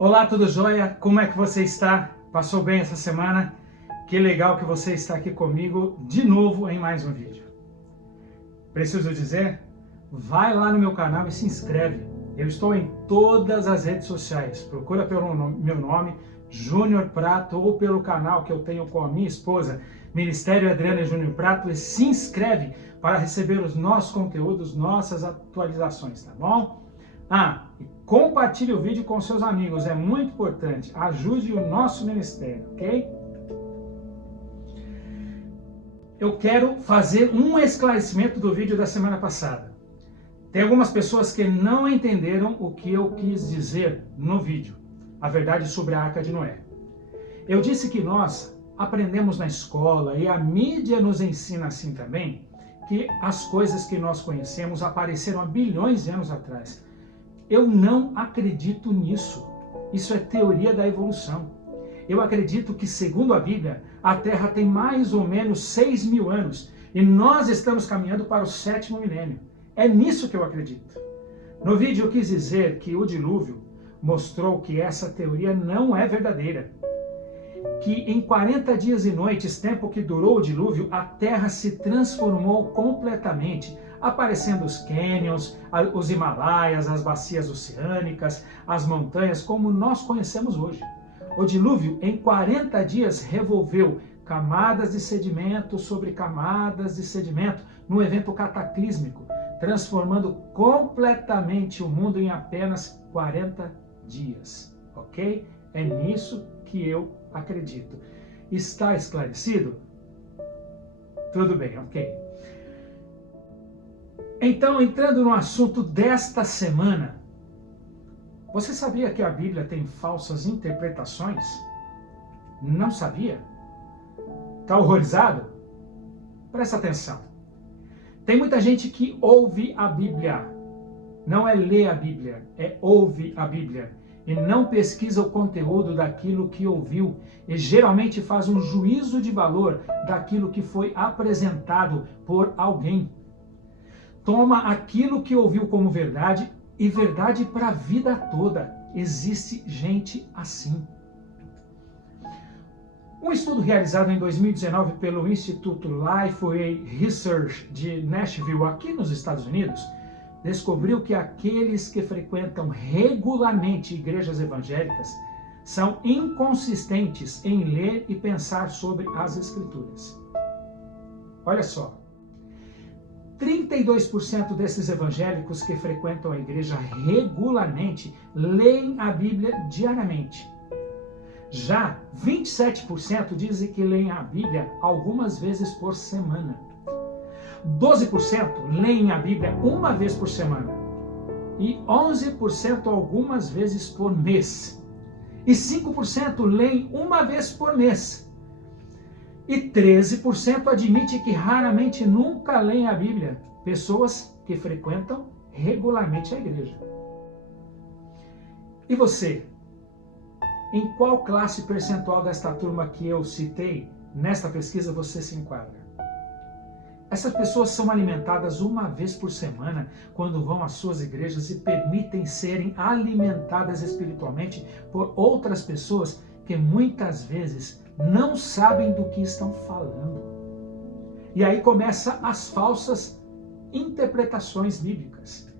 Olá, tudo jóia? Como é que você está? Passou bem essa semana? Que legal que você está aqui comigo de novo em mais um vídeo. Preciso dizer, vai lá no meu canal e se inscreve. Eu estou em todas as redes sociais. Procura pelo meu nome, Júnior Prato, ou pelo canal que eu tenho com a minha esposa, Ministério Adriana Júnior Prato, e se inscreve para receber os nossos conteúdos, nossas atualizações, tá bom? E compartilhe o vídeo com seus amigos, é muito importante. Ajude o nosso ministério, ok? Eu quero fazer um esclarecimento do vídeo da semana passada. Tem algumas pessoas que não entenderam o que eu quis dizer no vídeo, a verdade sobre a Arca de Noé. Eu disse que nós aprendemos na escola e a mídia nos ensina assim também, que as coisas que nós conhecemos apareceram há bilhões de anos atrás. Eu não acredito nisso. Isso é teoria da evolução. Eu acredito que, segundo a Bíblia, a Terra tem mais ou menos 6.000 anos e nós estamos caminhando para o 7º milênio. É nisso que eu acredito. No vídeo eu quis dizer que o dilúvio mostrou que essa teoria não é verdadeira. Que em 40 dias e noites, tempo que durou o dilúvio, a Terra se transformou completamente, aparecendo os cânions, os Himalaias, as bacias oceânicas, as montanhas, como nós conhecemos hoje. O dilúvio, em 40 dias, revolveu camadas de sedimento sobre camadas de sedimento, num evento cataclísmico, transformando completamente o mundo em apenas 40 dias, ok? É nisso que eu acredito. Está esclarecido? Tudo bem, ok. Então, entrando no assunto desta semana, você sabia que a Bíblia tem falsas interpretações? Não sabia? Está horrorizado? Presta atenção. Tem muita gente que ouve a Bíblia. Não é ler a Bíblia, é ouve a Bíblia. E não pesquisa o conteúdo daquilo que ouviu. E geralmente faz um juízo de valor daquilo que foi apresentado por alguém. Toma aquilo que ouviu como verdade e verdade para a vida toda. Existe gente assim. Um estudo realizado em 2019 pelo Instituto Lifeway Research de Nashville, aqui nos Estados Unidos, descobriu que aqueles que frequentam regularmente igrejas evangélicas são inconsistentes em ler e pensar sobre as Escrituras. Olha só. 32% desses evangélicos que frequentam a igreja regularmente leem a Bíblia diariamente. Já 27% dizem que leem a Bíblia algumas vezes por semana. 12% leem a Bíblia uma vez por semana. E 11% algumas vezes por mês. E 5% leem uma vez por mês. E 13% admite que raramente nunca leem a Bíblia. Pessoas que frequentam regularmente a igreja. E você? Em qual classe percentual desta turma que eu citei, nesta pesquisa, você se enquadra? Essas pessoas são alimentadas uma vez por semana quando vão às suas igrejas e permitem serem alimentadas espiritualmente por outras pessoas que muitas vezes não sabem do que estão falando. E aí começam as falsas interpretações bíblicas.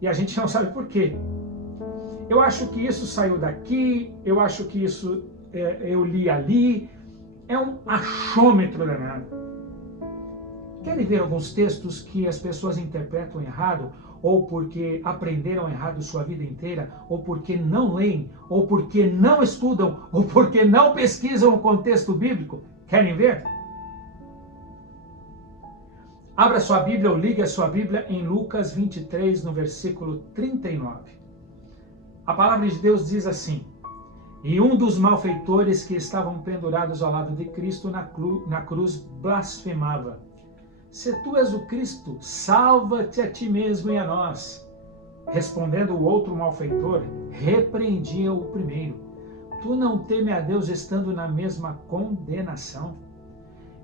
E a gente não sabe por quê. Eu acho que isso saiu daqui, eu acho que isso eu li ali. É um achômetro danado. Querem ver alguns textos que as pessoas interpretam errado, ou porque aprenderam errado sua vida inteira, ou porque não leem, ou porque não estudam, ou porque não pesquisam o contexto bíblico? Querem ver? Abra sua Bíblia ou ligue a sua Bíblia em Lucas 23, no versículo 39. A palavra de Deus diz assim: E um dos malfeitores que estavam pendurados ao lado de Cristo na cruz blasfemava: Se tu és o Cristo, salva-te a ti mesmo e a nós. Respondendo o outro malfeitor, repreendia o primeiro: Tu não teme a Deus estando na mesma condenação?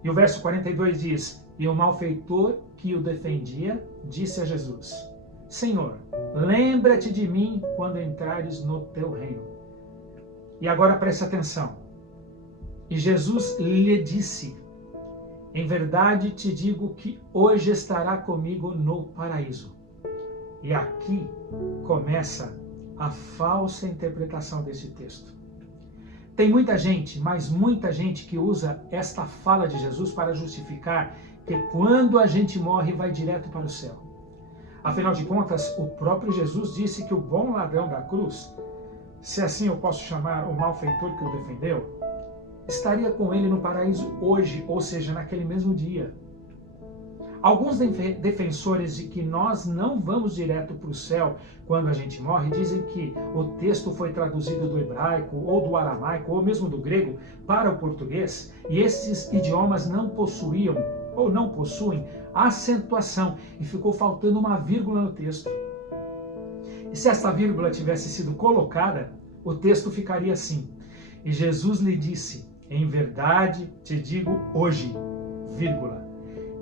E o verso 42 diz: E o malfeitor que o defendia disse a Jesus: Senhor, lembra-te de mim quando entrares no teu reino. E agora preste atenção. E Jesus lhe disse: em verdade te digo que hoje estará comigo no paraíso. E aqui começa a falsa interpretação desse texto. Tem muita gente, mas muita gente que usa esta fala de Jesus para justificar que quando a gente morre vai direto para o céu. Afinal de contas, o próprio Jesus disse que o bom ladrão da cruz, se assim eu posso chamar o malfeitor que o defendeu, estaria com ele no paraíso hoje, ou seja, naquele mesmo dia. Alguns defensores de que nós não vamos direto para o céu quando a gente morre dizem que o texto foi traduzido do hebraico ou do aramaico ou mesmo do grego para o português e esses idiomas não possuíam ou não possuem acentuação e ficou faltando uma vírgula no texto. E se essa vírgula tivesse sido colocada, o texto ficaria assim: e Jesus lhe disse: em verdade te digo hoje, vírgula,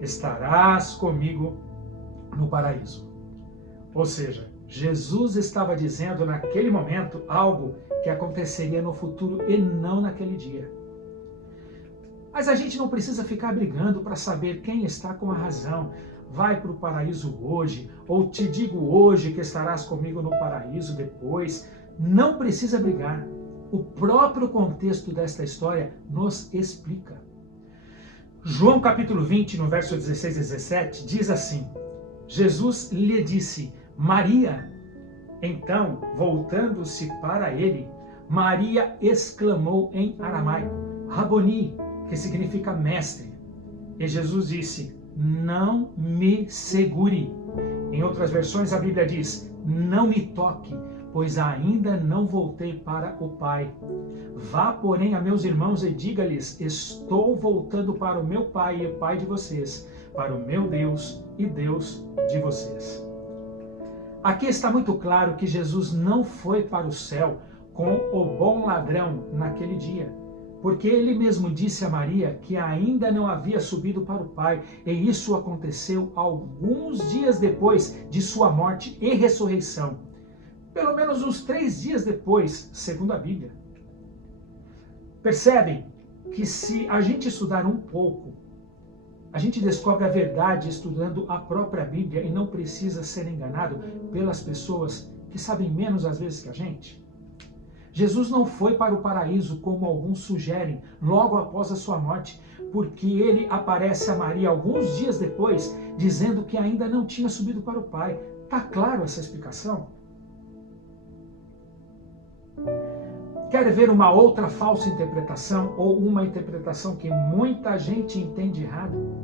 estarás comigo no paraíso. Ou seja, Jesus estava dizendo naquele momento algo que aconteceria no futuro e não naquele dia. Mas a gente não precisa ficar brigando para saber quem está com a razão. Vai para o paraíso hoje, ou te digo hoje que estarás comigo no paraíso depois. Não precisa brigar. O próprio contexto desta história nos explica. João capítulo 20, no verso 16 e 17, diz assim: Jesus lhe disse, Maria. Então, voltando-se para ele, Maria exclamou em aramaico, Raboni, que significa mestre. E Jesus disse, não me segure. Em outras versões a Bíblia diz, não me toque, pois ainda não voltei para o Pai. Vá, porém, a meus irmãos e diga-lhes, estou voltando para o meu Pai e Pai de vocês, para o meu Deus e Deus de vocês. Aqui está muito claro que Jesus não foi para o céu com o bom ladrão naquele dia, porque ele mesmo disse a Maria que ainda não havia subido para o Pai, e isso aconteceu alguns dias depois de sua morte e ressurreição. Pelo menos uns 3 dias depois, segundo a Bíblia. Percebem que se a gente estudar um pouco, a gente descobre a verdade estudando a própria Bíblia e não precisa ser enganado pelas pessoas que sabem menos às vezes que a gente. Jesus não foi para o paraíso, como alguns sugerem, logo após a sua morte, porque ele aparece a Maria alguns dias depois, dizendo que ainda não tinha subido para o Pai. Está claro essa explicação? Quer ver uma outra falsa interpretação ou uma interpretação que muita gente entende errado?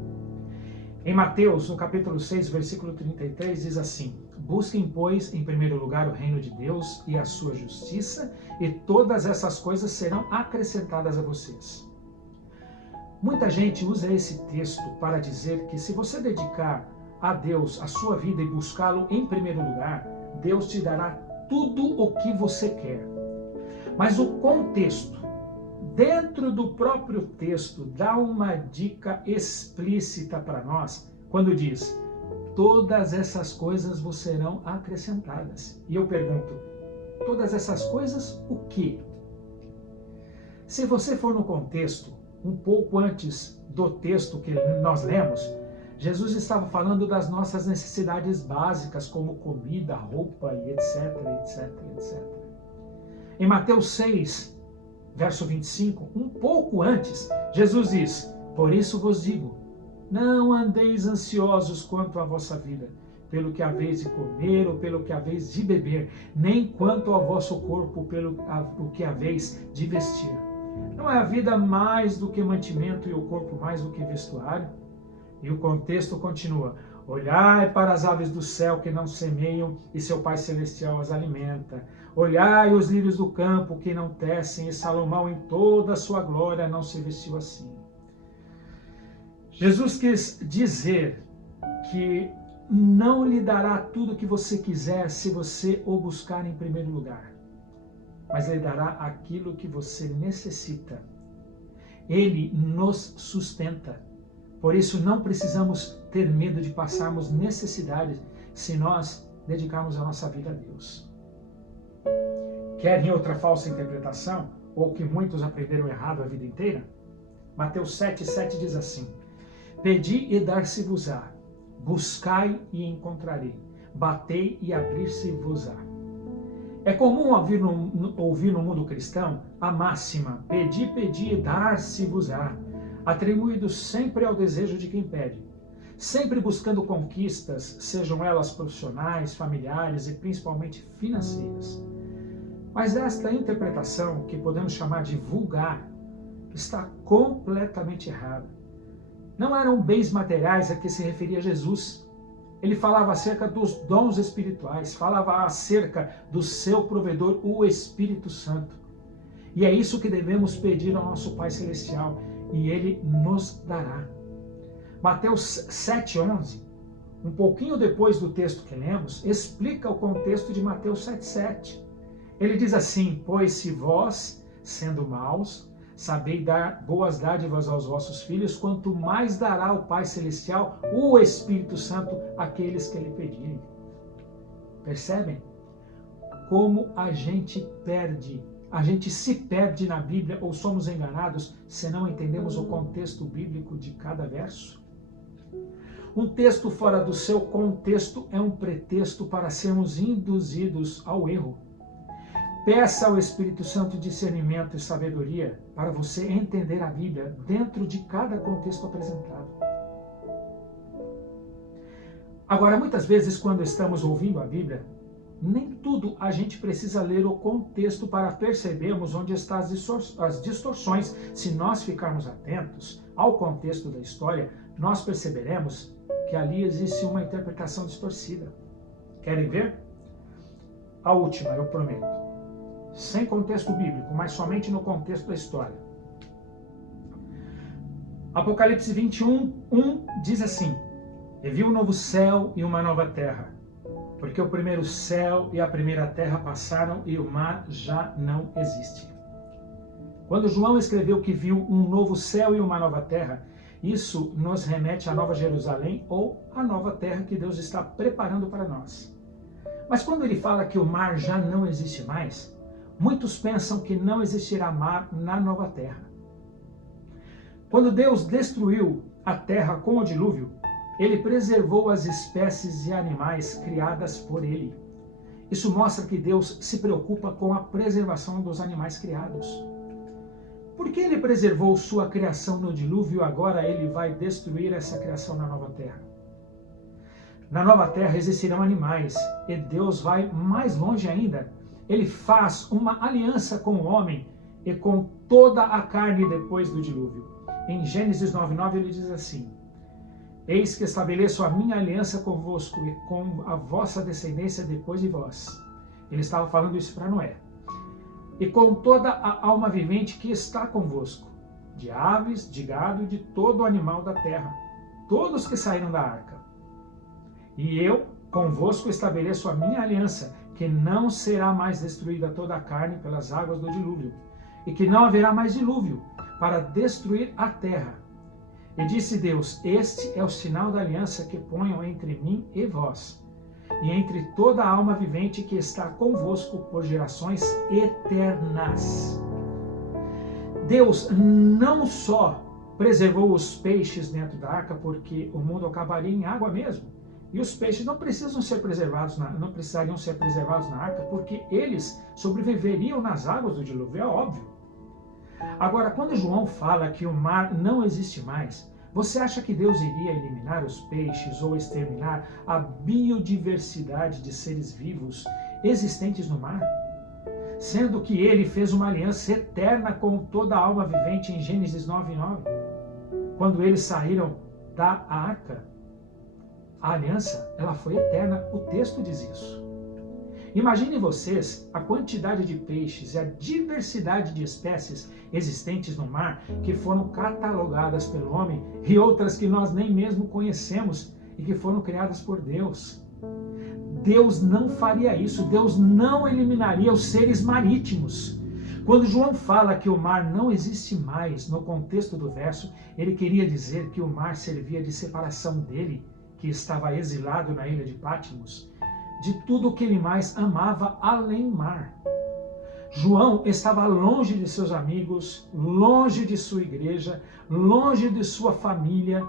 Em Mateus, no capítulo 6, versículo 33, diz assim, busquem, pois, em primeiro lugar o reino de Deus e a sua justiça, e todas essas coisas serão acrescentadas a vocês. Muita gente usa esse texto para dizer que se você dedicar a Deus a sua vida e buscá-lo em primeiro lugar, Deus te dará tudo o que você quer. Mas o contexto, dentro do próprio texto, dá uma dica explícita para nós, quando diz, todas essas coisas vos serão acrescentadas. E eu pergunto, todas essas coisas o quê? Se você for no contexto, um pouco antes do texto que nós lemos, Jesus estava falando das nossas necessidades básicas, como comida, roupa e etc, etc, etc. Em Mateus 6, verso 25, um pouco antes, Jesus diz, por isso vos digo, não andeis ansiosos quanto à vossa vida, pelo que haveis de comer ou pelo que haveis de beber, nem quanto ao vosso corpo, pelo que haveis de vestir. Não é a vida mais do que mantimento e o corpo mais do que vestuário? E o contexto continua, olhai para as aves do céu que não semeiam e seu Pai Celestial as alimenta. Olhai os lírios do campo que não tecem e Salomão em toda a sua glória não se vestiu assim. Jesus quis dizer que não lhe dará tudo o que você quiser se você o buscar em primeiro lugar, mas lhe dará aquilo que você necessita. Ele nos sustenta. Por isso não precisamos ter medo de passarmos necessidades se nós dedicarmos a nossa vida a Deus. Querem outra falsa interpretação? ou que muitos aprenderam errado a vida inteira? Mateus 7,7 diz assim: Pedi e dar-se-vos-á, buscai e encontrarei, batei e abrir-se-vos-á. É comum ouvir no mundo cristão a máxima pedi, pedi e dar-se-vos-á, atribuído sempre ao desejo de quem pede, sempre buscando conquistas, sejam elas profissionais, familiares e principalmente financeiras. Mas esta interpretação, que podemos chamar de vulgar, está completamente errada. Não eram bens materiais a que se referia Jesus. Ele falava acerca dos dons espirituais, falava acerca do seu provedor, o Espírito Santo. E é isso que devemos pedir ao nosso Pai Celestial, e Ele nos dará. Mateus 7,11, um pouquinho depois do texto que lemos, explica o contexto de Mateus 7,7. Ele diz assim: Pois se vós, sendo maus, sabeis dar boas dádivas aos vossos filhos, quanto mais dará o Pai Celestial, o Espírito Santo, àqueles que lhe pedirem. Percebem? Como a gente se perde na Bíblia ou somos enganados se não entendemos o contexto bíblico de cada verso? Um texto fora do seu contexto é um pretexto para sermos induzidos ao erro. Peça ao Espírito Santo discernimento e sabedoria para você entender a Bíblia dentro de cada contexto apresentado. Agora, muitas vezes, quando estamos ouvindo a Bíblia, nem tudo a gente precisa ler o contexto para percebermos onde estão as distorções. Se nós ficarmos atentos ao contexto da história, nós perceberemos que ali existe uma interpretação distorcida. Querem ver? A última, eu prometo. Sem contexto bíblico, mas somente no contexto da história. Apocalipse 21:1 diz assim: E vi um novo céu e uma nova terra, porque o primeiro céu e a primeira terra passaram e o mar já não existe. Quando João escreveu que viu um novo céu e uma nova terra, isso nos remete à Nova Jerusalém ou à nova terra que Deus está preparando para nós. Mas quando ele fala que o mar já não existe mais, muitos pensam que não existirá mar na nova terra. Quando Deus destruiu a terra com o dilúvio, Ele preservou as espécies de animais criadas por Ele. Isso mostra que Deus se preocupa com a preservação dos animais criados. Por que Ele preservou sua criação no dilúvio e agora Ele vai destruir essa criação na nova terra? Na nova terra existirão animais e Deus vai mais longe ainda. Ele faz uma aliança com o homem e com toda a carne depois do dilúvio. Em Gênesis 9:9 ele diz assim: Eis que estabeleço a minha aliança convosco e com a vossa descendência depois de vós. Ele estava falando isso para Noé. E com toda a alma vivente que está convosco, de aves, de gado e de todo animal da terra, todos que saíram da arca. E eu convosco estabeleço a minha aliança, que não será mais destruída toda a carne pelas águas do dilúvio, e que não haverá mais dilúvio para destruir a terra. E disse Deus: Este é o sinal da aliança que ponho entre mim e vós, e entre toda a alma vivente que está convosco por gerações eternas. Deus não só preservou os peixes dentro da arca, porque o mundo acabaria em água mesmo. E os peixes não precisariam ser preservados na arca, porque eles sobreviveriam nas águas do dilúvio, é óbvio. Agora, quando João fala que o mar não existe mais, você acha que Deus iria eliminar os peixes ou exterminar a biodiversidade de seres vivos existentes no mar? Sendo que ele fez uma aliança eterna com toda a alma vivente em Gênesis 9:9, quando eles saíram da arca. A aliança, ela foi eterna, o texto diz isso. Imaginem vocês a quantidade de peixes e a diversidade de espécies existentes no mar que foram catalogadas pelo homem e outras que nós nem mesmo conhecemos e que foram criadas por Deus. Deus não faria isso, Deus não eliminaria os seres marítimos. Quando João fala que o mar não existe mais, no contexto do verso, ele queria dizer que o mar servia de separação dele, que estava exilado na ilha de Patmos, de tudo o que ele mais amava além mar. João estava longe de seus amigos, longe de sua igreja, longe de sua família.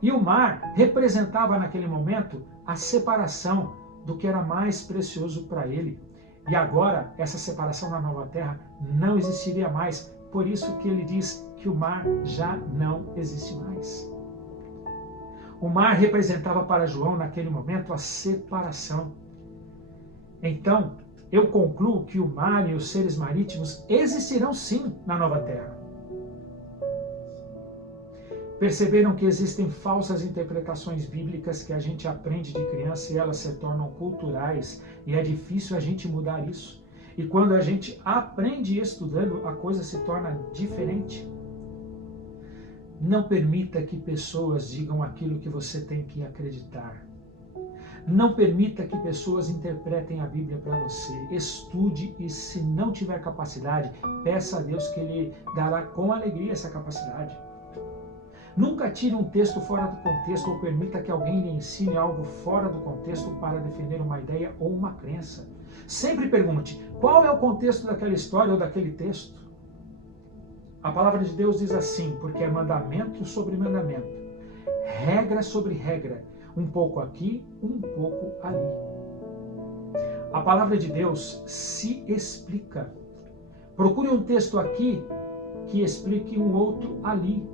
E o mar representava naquele momento a separação do que era mais precioso para ele. E agora essa separação na nova terra não existiria mais. Por isso que ele diz que o mar já não existe mais. O mar representava para João naquele momento a separação. Então, eu concluo que o mar e os seres marítimos existirão sim na nova terra. Perceberam que existem falsas interpretações bíblicas que a gente aprende de criança e elas se tornam culturais e é difícil a gente mudar isso. E quando a gente aprende estudando, a coisa se torna diferente. Não permita que pessoas digam aquilo que você tem que acreditar. Não permita que pessoas interpretem a Bíblia para você. Estude e, se não tiver capacidade, peça a Deus que Ele dará com alegria essa capacidade. Nunca tire um texto fora do contexto ou permita que alguém lhe ensine algo fora do contexto para defender uma ideia ou uma crença. Sempre pergunte, qual é o contexto daquela história ou daquele texto? A palavra de Deus diz assim, porque é mandamento sobre mandamento, regra sobre regra, um pouco aqui, um pouco ali. A palavra de Deus se explica. Procure um texto aqui que explique um outro ali.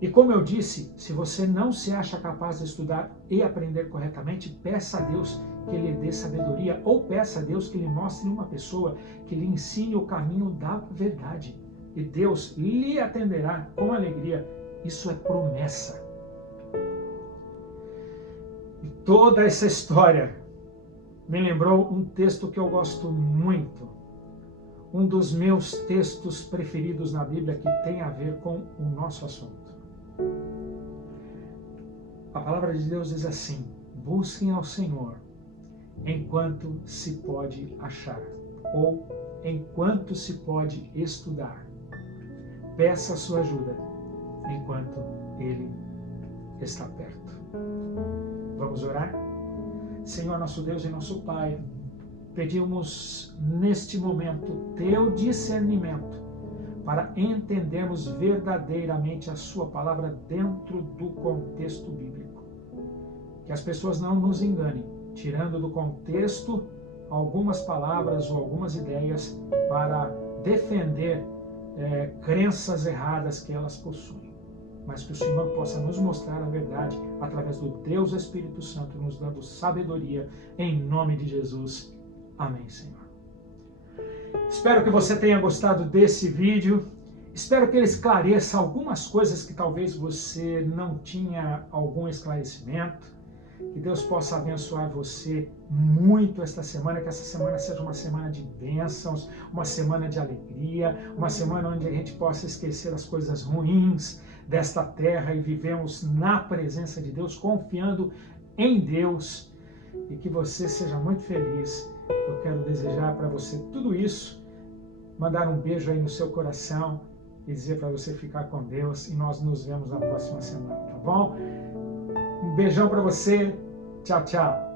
E como eu disse, se você não se acha capaz de estudar e aprender corretamente, peça a Deus que lhe dê sabedoria ou peça a Deus que lhe mostre uma pessoa que lhe ensine o caminho da verdade. E Deus lhe atenderá com alegria. Isso é promessa. E toda essa história me lembrou um texto que eu gosto muito. Um dos meus textos preferidos na Bíblia que tem a ver com o nosso assunto. A palavra de Deus diz assim, busquem ao Senhor enquanto se pode achar, ou enquanto se pode estudar. Peça a sua ajuda enquanto Ele está perto. Vamos orar? Senhor, nosso Deus e nosso Pai, pedimos neste momento Teu discernimento para entendermos verdadeiramente a Sua palavra dentro do contexto bíblico. Que as pessoas não nos enganem, tirando do contexto algumas palavras ou algumas ideias para defender crenças erradas que elas possuem. Mas que o Senhor possa nos mostrar a verdade através do Deus Espírito Santo, nos dando sabedoria, em nome de Jesus. Amém, Senhor. Espero que você tenha gostado desse vídeo. Espero que ele esclareça algumas coisas que talvez você não tinha algum esclarecimento. Que Deus possa abençoar você muito esta semana, que essa semana seja uma semana de bênçãos, uma semana de alegria, uma semana onde a gente possa esquecer as coisas ruins desta terra e vivemos na presença de Deus, confiando em Deus, e que você seja muito feliz. Eu quero desejar para você tudo isso, mandar um beijo aí no seu coração e dizer para você ficar com Deus, e nós nos vemos na próxima semana, tá bom? Um beijão para você. Tchau, tchau.